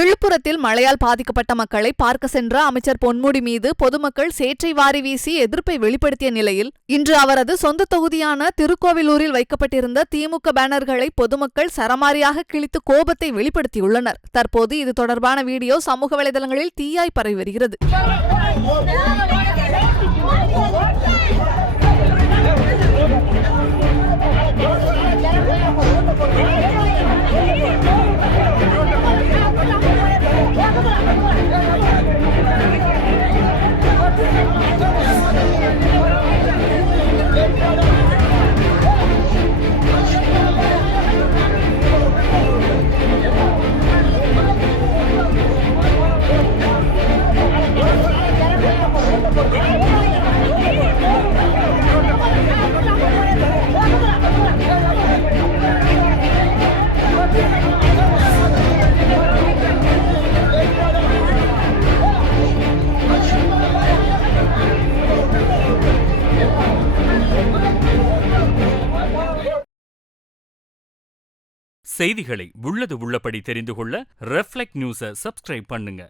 விழுப்புரத்தில் மழையால் பாதிக்கப்பட்ட மக்களை பார்க்க சென்ற அமைச்சர் பொன்முடி மீது பொதுமக்கள் சேற்றை வாரி வீசி எதிர்ப்பை வெளிப்படுத்திய நிலையில் இன்று அவரது சொந்த தொகுதியான திருக்கோவிலூரில் வைக்கப்பட்டிருந்த திமுக பேனர்களை பொதுமக்கள் சரமாரியாக கிழித்து கோபத்தை வெளிப்படுத்தியுள்ளனர். தற்போது இது தொடர்பான வீடியோ சமூக வலைதளங்களில் தீயாய் பரவி வருகிறது. செய்திகளை உள்ளது உள்ளபடி தெரிந்து கொள்ள ரெஃப்ளெக்ட் நியூஸை சப்ஸ்கிரைப் பண்ணுங்க.